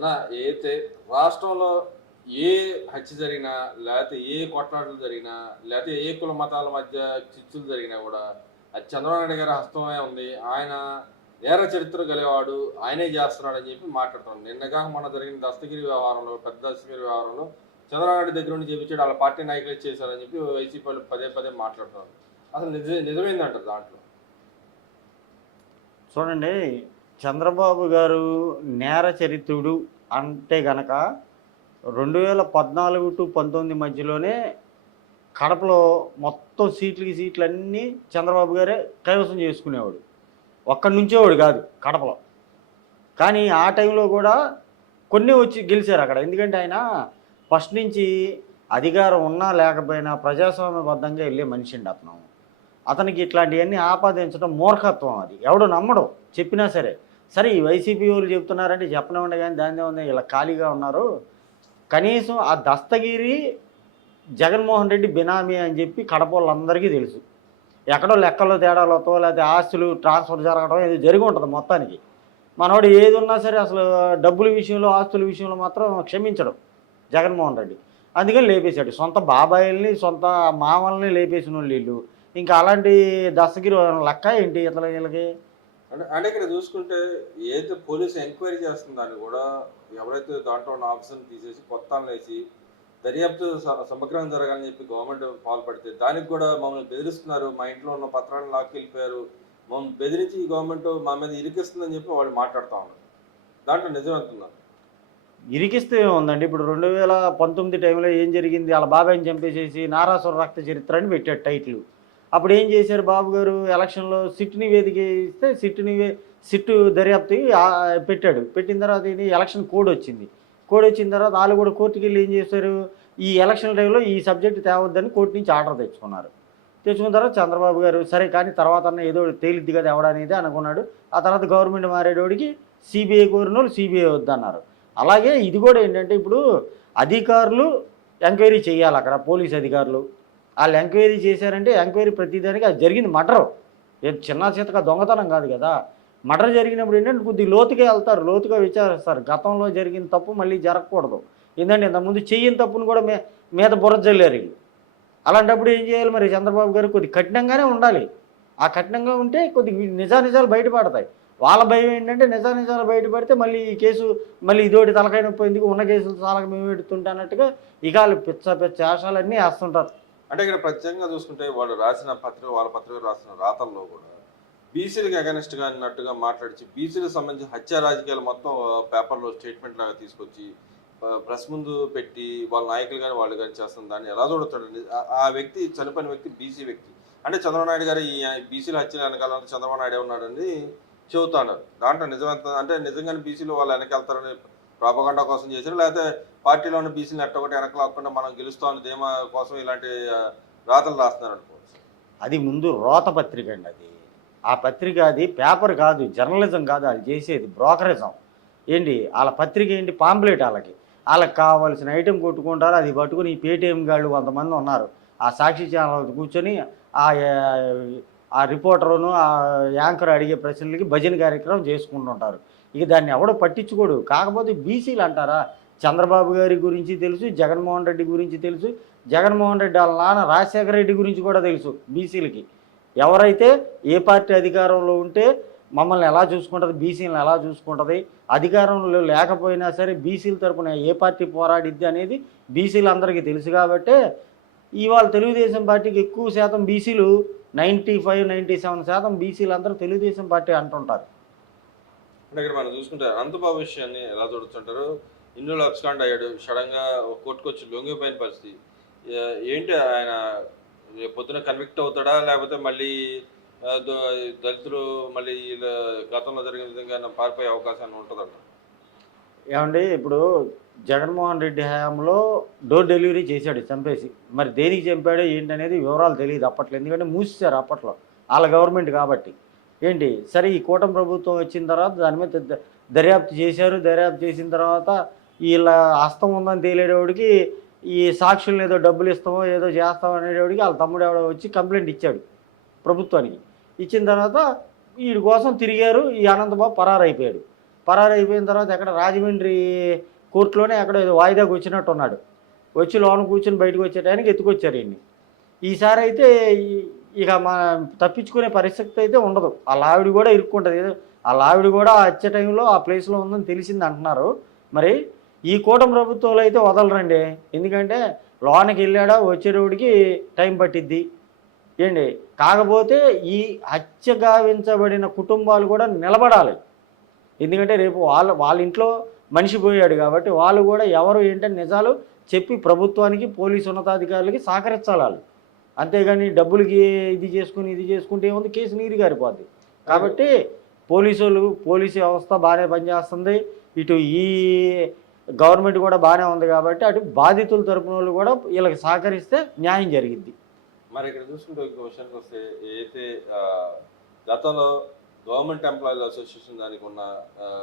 అన్న అయితే రాష్ట్రంలో ఏ హత్య జరిగినా, లేతే ఏ కొట్లాటలు జరిగినా, లేతే ఏ కుల మతాల మధ్య చిచ్చులు జరిగినా గూడా, అది చంద్రబాబు నాయుడు గారి హస్తమే ఉంది. ఆయన నేర చరిత్ర గలవాడు. ఆయనే జేస్తున్నాడని జెప్పి మాట్లాడుతున్నాం. నిన్నగాక మొన్న జరిగిన దస్తగిరి వ్యవహారంలో, పెద్ద దస్తగిరి వ్యవహారంలో చంద్రబాబు నాయుడు దగ్గర నుండి చేపిచ్చాడు. ఆళ్ళ పార్టీ నాయకులే చేశారని జెప్పి వైసీపీ వాళ్ళు పదే పదే మాట్లాడుతున్నారు. అసలు నిజమేందంటారు దాంట్లో? చూడండి, చంద్రబాబు గారు నేర చరిత్రుడు అంటే గనక 2014-19 మధ్యలోనే కడపలో మొత్తం సీట్లన్నీ చంద్రబాబు గారే కైవసం చేసుకునేవాడు. ఒక్కడి నుంచేవాడు కాదు కడపలో. కానీ ఆ టైంలో కూడా కొన్ని వచ్చి గెలిచారు అక్కడ. ఎందుకంటే ఆయన ఫస్ట్ నుంచి అధికారం ఉన్నా లేకపోయినా ప్రజాస్వామ్యబద్ధంగా వెళ్ళే మనిషి అండి అతను. అతనికి ఇట్లాంటివన్నీ ఆపాదించడం మూర్ఖత్వం. అది ఎవడు నమ్మడం చెప్పినా సరే. సరే ఈ వైసీపీ వాళ్ళు చెప్తున్నారంటే చెప్పనివ్వండి, కానీ దాని ఉంది ఇలా ఖాళీగా ఉన్నారు. కనీసం ఆ దస్తగిరి జగన్మోహన్ రెడ్డి బినామీ అని చెప్పి కడప వాళ్ళందరికీ తెలుసు. ఎక్కడో లెక్కల్లో తేడాలతో లేకపోతే ఆస్తులు ట్రాన్స్ఫర్ జరగడం ఏదో జరిగి ఉంటుంది మొత్తానికి. మనోడు ఏది ఉన్నా సరే అసలు డబ్బుల విషయంలో ఆస్తుల విషయంలో మాత్రం క్షమించడం జగన్మోహన్ రెడ్డి. అందుకని లేపేశాడు. సొంత బాబాయిల్ని సొంత మామల్ని లేపేసిన వాళ్ళు వీళ్ళు. ఇంకా అలాంటి దస్తగిరి లెక్క ఏంటి ఇతల వీళ్ళకి? అంటే ఇక్కడ చూసుకుంటే ఏదైతే పోలీసు ఎంక్వైరీ చేస్తున్న దాన్ని కూడా ఎవరైతే దాంట్లో ఉన్న ఆఫీసర్ని తీసేసి కొత్త వేసి దర్యాప్తు సమగ్రంగా జరగాలని చెప్పి గవర్నమెంట్ పాల్పడితే దానికి కూడా మమ్మల్ని బెదిరిస్తున్నారు, మా ఇంట్లో ఉన్న పత్రాలను లాక్కెళ్ళిపోయారు, మమ్మల్ని బెదిరించి ఈ గవర్నమెంట్ మా మీద ఇరికిస్తుందని చెప్పి వాళ్ళు మాట్లాడుతూ ఉన్నారు. దాంట్లో నిజం ఎంతున్నారు? ఇరికిస్తే ఏముందండి? ఇప్పుడు 2019 టైంలో ఏం జరిగింది? వాళ్ళ బాబాయిని చంపేసేసి నారాసుర రక్త చరిత్ర అని పెట్టాడు టైటిల్. అప్పుడు ఏం చేశారు బాబు గారు? ఎలక్షన్లో సిట్ నివేదిక ఇస్తే సిట్టు దర్యాప్తు పెట్టాడు. పెట్టిన తర్వాత ఇది ఎలక్షన్ కోడ్ వచ్చింది. కోడ్ వచ్చిన తర్వాత వాళ్ళు కూడా కోర్టుకి వెళ్ళి ఏం చేశారు? ఈ ఎలక్షన్ టైంలో ఈ సబ్జెక్టు తేవద్దని కోర్టు నుంచి ఆర్డర్ తెచ్చుకున్నారు. తెచ్చుకున్న తర్వాత చంద్రబాబు గారు సరే కానీ తర్వాత ఏదో తేలిద్ది కదా ఎవడనేది అనుకున్నాడు. ఆ తర్వాత గవర్నమెంట్ మారేటోడికి సిబిఐ కోరిన వాళ్ళు సిబిఐ వద్దన్నారు. అలాగే ఇది కూడా ఏంటంటే ఇప్పుడు అధికారులు ఎంక్వైరీ చేయాలి. అక్కడ పోలీస్ అధికారులు వాళ్ళు ఎంక్వైరీ చేశారంటే ఎంక్వైరీ ప్రతిదానికి అది జరిగింది మర్డర్. ఏం చిన్న చితక దొంగతనం కాదు కదా. మర్డర్ జరిగినప్పుడు ఏంటంటే కొద్దిగా లోతుగా వెళ్తారు, లోతుగా విచారిస్తారు. గతంలో జరిగిన తప్పు మళ్ళీ జరగకూడదు. ఏంటంటే ఇంతకుముందు చెయ్యని తప్పును కూడా మీద బుర్ర జల్లారు వీళ్ళు. అలాంటప్పుడు ఏం చేయాలి మరి? చంద్రబాబు గారు కొద్ది కఠినంగానే ఉండాలి. ఆ కఠినంగా ఉంటే కొద్ది నిజానిజాలు బయటపడతాయి. వాళ్ళ భయం ఏంటంటే నిజానిజాలు బయటపడితే మళ్ళీ ఈ కేసు మళ్ళీ ఇదోటి తలకాయ నొప్పి ఎందుకు, ఉన్న కేసులు చాలా మేము పెడుతుంటే అన్నట్టుగా ఇక వాళ్ళు పిచ్చ ఆశాలన్నీ వేస్తుంటారు. అంటే ఇక్కడ ప్రత్యేకంగా చూసుకుంటే వాళ్ళు రాసిన పత్రిక, వాళ్ళ పత్రిక రాసిన రాతల్లో కూడా బీసీలకు అగెనిస్ట్గా అన్నట్టుగా మాట్లాడించి బీసీలకు సంబంధించిన హత్య రాజకీయాలు మొత్తం పేపర్లో స్టేట్మెంట్ లాగా తీసుకొచ్చి ప్రెస్ ముందు పెట్టి వాళ్ళ నాయకులు కానీ వాళ్ళు కానీ చేస్తున్న దాన్ని ఎలా చూడతాడండి? ఆ వ్యక్తి చనిపోయిన వ్యక్తి బీసీ వ్యక్తి. అంటే చంద్రబాబు నాయుడు గారు ఈ బీసీలు హత్యలు వెనకాలంటే చంద్రబాబు నాయుడే ఉన్నాడని చెబుతున్నారు. దాంట్లో నిజమంత అంటే నిజంగానే బీసీలు వాళ్ళు వెనకెళ్తారని ప్రాపగండా కోసం చేశారు, లేకపోతే పార్టీలో ఉన్న బీసీలు ఎట్టొకటి వెనక లాక్కుండా మనం గెలుస్తామని ధీమా కోసం ఇలాంటి రాతలు రాస్తున్నారు అనుకోవచ్చు. అది ముందు రోత పత్రిక అండి. అది ఆ పత్రిక అది పేపర్ కాదు, జర్నలిజం కాదు. అది చేసేది బ్రోకరిజం. ఏంటి వాళ్ళ పత్రిక ఏంటి? పాంప్లెట్. వాళ్ళకి కావాల్సిన ఐటెం కొట్టుకుంటారు. అది పట్టుకుని ఈ పేటీఎం గాళ్ళు కొంతమంది ఉన్నారు. ఆ సాక్షి ఛానల్ కూర్చొని ఆ రిపోర్టరును ఆ యాంకర్ అడిగే ప్రశ్నలకి భజన కార్యక్రమం చేసుకుంటుంటారు. ఇక దాన్ని ఎవడో పట్టించుకోడు. కాకపోతే బీసీలు అంటారా? చంద్రబాబు గారి గురించి తెలుసు, జగన్మోహన్ రెడ్డి గురించి తెలుసు, జగన్మోహన్ రెడ్డి వాళ్ళ నాన్న రాజశేఖర రెడ్డి గురించి కూడా తెలుసు బీసీలకి. ఎవరైతే ఏ పార్టీ అధికారంలో ఉంటే మమ్మల్ని ఎలా చూసుకుంటుంది, బీసీలను ఎలా చూసుకుంటుంది, అధికారంలో లేకపోయినా సరే బీసీల తరపున ఏ పార్టీ పోరాడిద్ది అనేది బీసీలందరికీ తెలుసు. కాబట్టే ఇవాళ తెలుగుదేశం పార్టీకి ఎక్కువ శాతం బీసీలు 95-97% బీసీలు అందరూ తెలుగుదేశం పార్టీ అంటుంటారు. అంటే ఇక్కడ మనం చూసుకుంటే అనంతబాబు విషయాన్ని ఎలా చూడుతుంటారు? ఇందులో అబ్స్కాండ్ అయ్యాడు, సడన్గా కోర్టుకొచ్చి లొంగిపోయిన పరిస్థితి ఏంటి? ఆయన పొద్దున కన్విక్ట్ అవుతాడా, లేకపోతే మళ్ళీ దళితులు మళ్ళీ గతంలో జరిగిన విధంగా పారిపోయే అవకాశాన్ని ఉంటుందంట? ఏమండి, ఇప్పుడు జగన్మోహన్ రెడ్డి హయాంలో డోర్ డెలివరీ చేశాడు చంపేసి. మరి దేనికి చంపాడో ఏంటనేది వివరాలు తెలియదు అప్పట్లో. ఎందుకంటే మూసేశారు అప్పట్లో వాళ్ళ గవర్నమెంట్ కాబట్టి. ఏంటి సరే ఈ కూటమి ప్రభుత్వం వచ్చిన తర్వాత దాని మీద దర్యాప్తు చేశారు. దర్యాప్తు చేసిన తర్వాత వీళ్ళ హస్తం ఉందని తేలేటోడికి ఈ సాక్షులను ఏదో డబ్బులు ఇస్తామో ఏదో చేస్తామో అనేటోడికి వాళ్ళ తమ్ముడు ఎవడో వచ్చి కంప్లైంట్ ఇచ్చాడు ప్రభుత్వానికి. ఇచ్చిన తర్వాత వీడి కోసం తిరిగారు. ఈ అనంతబాబు పరారైపోయాడు. పరారు అయిపోయిన తర్వాత ఎక్కడ రాజమండ్రి కోర్టులోనే ఎక్కడ ఏదో వాయిదాకి వచ్చినట్టు ఉన్నాడు. వచ్చి లోన కూర్చొని బయటకు వచ్చే టైంకి ఎత్తుకొచ్చారు ఈయన్ని. ఈసారి అయితే ఇక తప్పించుకునే పరిస్థితి అయితే ఉండదు. వాళ్ళ ఆవిడ కూడా ఇరుక్కుంటుంది. ఏదో వాళ్ళ ఆవిడ కూడా వచ్చే టైంలో ఆ ప్లేస్లో ఉందని తెలిసింది అంటున్నారు. మరి ఈ కూటమి ప్రభుత్వంలో అయితే వదలరండి. ఎందుకంటే లోనకి వెళ్ళాడా వచ్చేటోడికి టైం పట్టిద్ది ఏంటి. కాకపోతే ఈ హత్య గావించబడిన కుటుంబాలు కూడా నిలబడాలి. ఎందుకంటే రేపు వాళ్ళ ఇంట్లో మనిషి పోయాడు కాబట్టి వాళ్ళు కూడా ఎవరు ఏంటని నిజాలు చెప్పి ప్రభుత్వానికి పోలీసు ఉన్నతాధికారులకి సహకరించాలి వాళ్ళు. అంతేగాని డబ్బులకి ఇది చేసుకుంటే ఏముంది, కేసు నీరు గారిపోద్ది. కాబట్టి పోలీసు వ్యవస్థ బాగానే పనిచేస్తుంది. ఇటు ఈ గవర్నమెంట్ కూడా బాగానే ఉంది కాబట్టి అటు బాధితుల తరపున వాళ్ళు కూడా వీళ్ళకి సహకరిస్తే న్యాయం జరిగిద్ది. మరి ఇక్కడ చూసుకుంటే ఇంకో విషయానికి వస్తే ఏదైతే గతంలో గవర్నమెంట్ ఎంప్లాయీస్ అసోసియేషన్ దానికి ఉన్న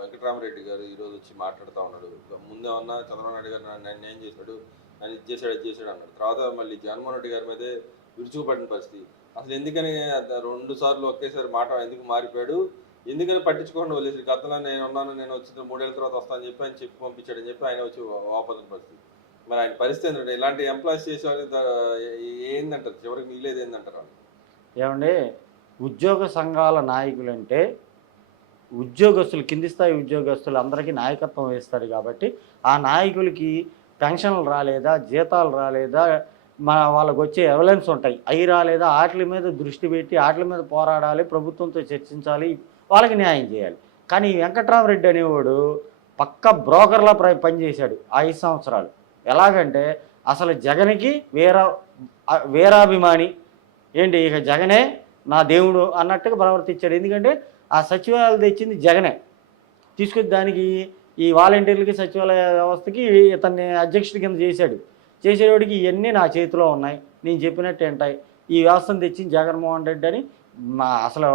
వెంకటరామరెడ్డి గారు ఈరోజు వచ్చి మాట్లాడుతూ ఉన్నాడు. ముందే ఉన్న చంద్రబాబు నాయుడు గారు నన్ను ఏం చేశాడు, నన్ను ఇది చేశాడు అన్నాడు. తర్వాత మళ్ళీ జగన్మోహన్ రెడ్డి గారి మీదే విరుచుకుపడిన పరిస్థితి. అసలు ఎందుకని 2 సార్లు ఒకేసారి మాట ఎందుకు మారిపోయాడు, ఎందుకని పట్టించుకోండి వదిలేసి గతంలో నేను వచ్చిన 3 ఏళ్ళ తర్వాత వస్తానని చెప్పి ఆయన చెప్పి పంపించాడని చెప్పి ఆయన వచ్చి వాపసు పరిస్థితి. మరి ఆయన పరిస్థితి ఏంటంటే ఇలాంటి ఎంప్లాయీస్ చేసేవాళ్ళకి ఏందంటారు, చివరికి మిగిలేదు ఏందంటారు? ఏమండి, ఉద్యోగ సంఘాల నాయకులంటే ఉద్యోగస్తులు, కింది స్థాయి ఉద్యోగస్తులు అందరికీ నాయకత్వం వేస్తారు కాబట్టి ఆ నాయకులకి పెన్షన్లు రాలేదా, జీతాలు రాలేదా, వాళ్ళకు వచ్చే ఎవిడెన్స్ ఉంటాయి, అవి రాలేదా, వాటి మీద దృష్టి పెట్టి వాటి మీద పోరాడాలి, ప్రభుత్వంతో చర్చించాలి, వాళ్ళకి న్యాయం చేయాలి. కానీ ఈ వెంకట్రామరెడ్డి అనేవాడు పక్క బ్రోకర్లా పనిచేశాడు 5 సంవత్సరాలు. ఎలాగంటే అసలు జగన్కి వీరాభిమాని ఏంటి, ఇక జగనే నా దేవుడు అన్నట్టుగా ప్రవర్తించాడు. ఎందుకంటే ఆ సచివాలయాలు తెచ్చింది జగనే, తీసుకొచ్చి దానికి ఈ వాలంటీర్లకి సచివాలయ వ్యవస్థకి ఇతన్ని అధ్యక్షుడి కింద చేసేవాడికి ఇవన్నీ నా చేతిలో ఉన్నాయి, నేను చెప్పినట్టు ఏంటాయి, ఈ వ్యవస్థను తెచ్చింది జగన్మోహన్ రెడ్డి అని అసలు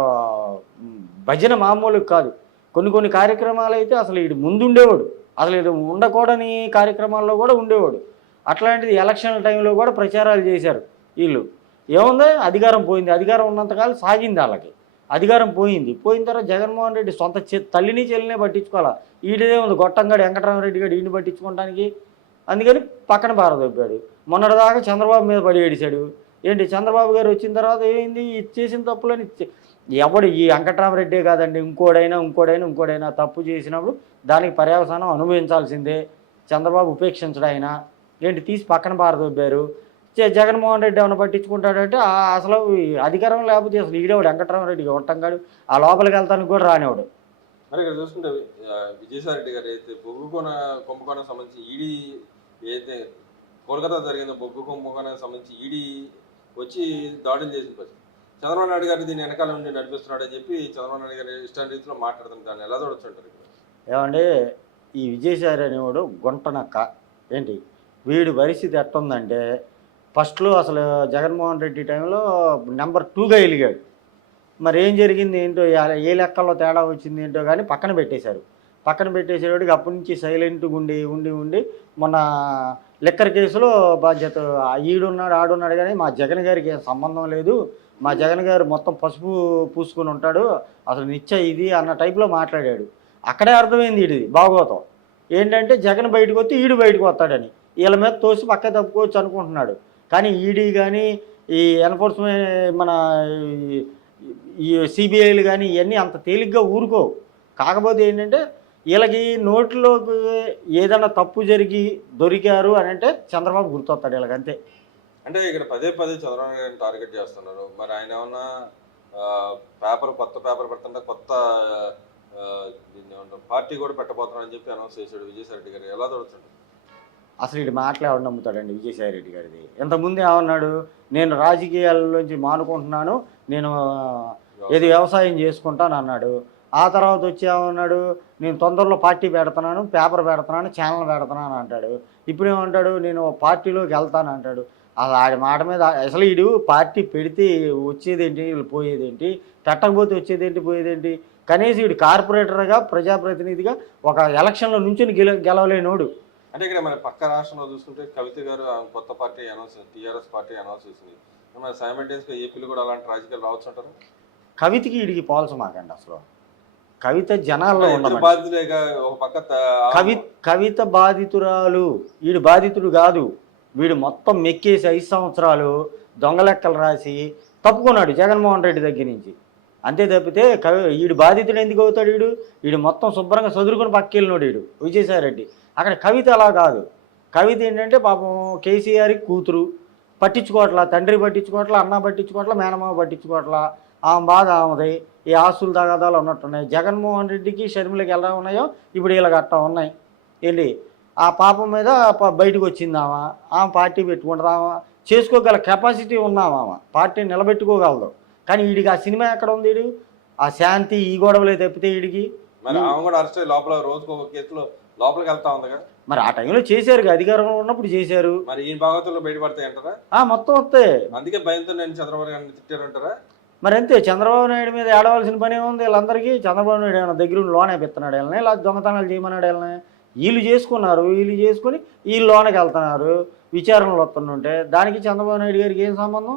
భజన మామూలు కాదు. కొన్ని కార్యక్రమాలు అయితే అసలు వీడు ముందుండేవాడు, అసలు ఇది ఉండకూడని కార్యక్రమాల్లో కూడా ఉండేవాడు. అట్లాంటిది ఎలక్షన్ల టైంలో కూడా ప్రచారాలు చేశారు వీళ్ళు. ఏముంది, అధికారం పోయింది, అధికారం ఉన్నంతకాలం సాగింది వాళ్ళకి, అధికారం పోయిన తర్వాత జగన్మోహన్ రెడ్డి సొంత తల్లిని చెల్లినే పట్టించుకోవాలా, ఈడిదే ఉంది గొట్టంగాడు వెంకటరామరెడ్డి గారు ఈయన్ని పట్టించుకోవడానికి. అందుకని పక్కన పారదొప్పాడు. మొన్నటిదాకా చంద్రబాబు మీద పడి ఏడిశాడు. ఏంటి, చంద్రబాబు గారు వచ్చిన తర్వాత ఏమైంది, చేసిన తప్పులని ఎవడు ఈ వెంకటరామరెడ్డే కాదండి, ఇంకోడైనా తప్పు చేసినప్పుడు దానికి పర్యవసానం అనుభవించాల్సిందే. చంద్రబాబు ఉపేక్షించడం ఆయన ఏంటి, తీసి పక్కన పారదొబ్బారు. జగన్మోహన్ రెడ్డి ఏమైనా పట్టించుకుంటాడంటే అసలు అధికారం లేకపోతే అసలు ఈడేవాడు వెంకటరామరెడ్డి ఉంటాడు, ఆ లోపలికి వెళ్తానికి కూడా రానివాడు. మరి ఇక్కడ చూసుకుంటే విజయసాయి రెడ్డి గారు అయితే కుంభకోణం సంబంధించి ఈడీ ఏదైతే కోల్కతా జరిగిన బొగ్గు కుంభకోణానికి సంబంధించి ఈడీ వచ్చి దాడులు చేసిన పరిస్థితి. చంద్రబాబు నాయుడు గారు దీన్ని వెనకాల నుండి నడిపిస్తున్నాడని చెప్పి చంద్రబాబు నాయుడు గారు ఇష్ట రీతిలో మాట్లాడుతున్నారు. దాన్ని ఎలా చూడొచ్చు అంటారు? ఏమంటే ఈ విజయసాయి అనేవాడు గుంటనక్క ఏంటి, వీడి పరిస్థితి ఎట్టుందంటే ఫస్ట్లో అసలు జగన్మోహన్ రెడ్డి టైంలో నెంబర్ 2గా వెలిగాడు. మరి ఏం జరిగింది ఏంటో, ఏ లెక్కల్లో తేడా వచ్చింది ఏంటో కానీ పక్కన పెట్టేసేవాడికి అప్పటి నుంచి సైలెంట్గా ఉండి మొన్న లిక్కర్ కేసులో బాధ్యత ఆడున్నాడు కానీ మా జగన్ గారికి ఏం సంబంధం లేదు, మా జగన్ గారు మొత్తం పసుపు పూసుకొని ఉంటాడు, అసలు నిత్య ఇది అన్న టైప్లో మాట్లాడాడు. అక్కడే అర్థమైంది ఈడిది భాగవతం ఏంటంటే జగన్ బయటకు వస్తే ఈడు బయటకు వస్తాడని వీళ్ళ మీద తోసి పక్క తప్పుకోవచ్చు అనుకుంటున్నాడు. కానీ ఈడీ కానీ ఈ ఎన్ఫోర్స్మెంట్ మన ఈ సిబిఐలు కానీ ఇవన్నీ అంత తేలిగ్గా ఊరుకోవు. కాకపోతే ఏంటంటే వీళ్ళకి నోట్లోకి ఏదైనా తప్పు జరిగి దొరికారు అని అంటే చంద్రబాబు గుర్తొస్తాడు వీళ్ళకి, అంతే. అంటే ఇక్కడ పదే చంద్రబాబు గారిని టార్గెట్ చేస్తున్నారు. మరి ఆయన ఏమన్నా కొత్త పేపర్ పెడుతుంటే కొత్త పార్టీ కూడా పెట్టబోతున్నారని చెప్పి అనౌన్స్ చేశాడు విజయసాయి రెడ్డి గారు. ఎలా చూడొచ్చు? అసలు ఇటు మాటలు ఎవరు నమ్ముతాడండి విజయసాయి రెడ్డి గారిది. ఇంతకుముందు ఏమన్నాడు, నేను రాజకీయాల్లోంచి మానుకుంటున్నాను, నేను ఏది వ్యవసాయం చేసుకుంటాను అన్నాడు. ఆ తర్వాత వచ్చి ఏమన్నాడు, నేను తొందరలో పార్టీ పెడుతున్నాను, పేపర్ పెడుతున్నాను, ఛానల్ పెడుతున్నాను అంటాడు. ఇప్పుడు ఏమంటాడు, నేను పార్టీలోకి వెళ్తాను అంటాడు. అసలు ఆడి మాట మీద అసలు వీడు పార్టీ పెడితే వచ్చేదేంటి, వీళ్ళు పోయేదేంటి, పెట్టకపోతే వచ్చేదేంటి పోయేదేంటి. కనీసం వీడు కార్పొరేటర్గా ప్రజాప్రతినిధిగా ఒక ఎలక్షన్లో నుంచి గెలవలేనోడు. అంటే ఇక్కడ మన పక్క రాష్ట్రంలో చూసుకుంటే కవిత గారు కొత్త party announce, TRS party announce చేసింది. మన సైమల్టేనియస్గా ఏపీలో కూడా అలాంటి రాజకీయాలు రావచ్చు అంటారు? కవితకి వీడికి పోల్చమాకండి. అసలు కవిత జనాల్లో ఇద్దరు ఉండమండి. బాధితులేగా, ఒక పక్క కవిత బాధితురాలు, వీడు బాధితుడు కాదు. వీడు మొత్తం మెక్కేసి 5 సంవత్సరాలు దొంగ లెక్కలు రాసి తప్పుకున్నాడు జగన్మోహన్ రెడ్డి దగ్గర నుంచి. అంతే తప్పితే వీడు బాధితుడు ఎందుకు అవుతాడు? వీడు మొత్తం శుభ్రంగా చదువుకుని పక్కెళ్ళినోడు వీడు విజయసాయిరెడ్డి. అక్కడ కవిత అలా కాదు. కవిత ఏంటంటే పాపం కేసీఆర్కి కూతురు, పట్టించుకోవట్లా, తండ్రి పట్టించుకోవట్లా, అన్న పట్టించుకోవట్లా, మేనమామ పట్టించుకోవట్లా. ఆమె బాధ ఆమెది. ఈ ఆస్తులు తగాదాలు ఉన్నట్టున్నాయి. జగన్మోహన్ రెడ్డికి షర్మిలకి ఎలా ఉన్నాయో ఇప్పుడు వీళ్ళకి అట్టా ఉన్నాయి. వెళ్ళి ఆ పాపం మీద బయటకు వచ్చింది ఆమె పార్టీ పెట్టుకుంటుంది. ఆమె చేసుకోగల కెపాసిటీ ఉన్నామా, పార్టీ నిలబెట్టుకోగలదు. కానీ వీడికి ఆ సినిమా ఎక్కడ ఉంది? ఆ శాంతి ఈ గొడవలే తప్పితే వీడికి. మరి ఆమె కూడా అరెస్ట్ అయ్యి లోపల రోజుకు ఒక కేసులో లోపలికి వెళ్తా ఉందిగా. మరి ఆ టైంలో చేశారు, అధికారంలో ఉన్నప్పుడు చేశారు. మరి ఈయన భాగవతంలో బయటపడతాయి అంటారా? మొత్తం వస్తాయి. అందుకే భయంతో నేను చంద్రబాబు గారిని తిట్టారంటారా? మరి అంతే, చంద్రబాబు నాయుడు మీద ఏడవలసిన పని ఉంది వీళ్ళందరికీ. చంద్రబాబు నాయుడు ఏమైనా దగ్గర లోనే పెడుతున్నాడు వీళ్ళని, ఇలా దొంగతనాలు చేయమన్నాడు వీళ్ళని. వీళ్ళు చేసుకున్నారు, వీళ్ళు చేసుకుని వీళ్ళు లోనకి వెళ్తున్నారు. విచారణలు వస్తుంటే దానికి చంద్రబాబు నాయుడు గారికి ఏం సంబంధం?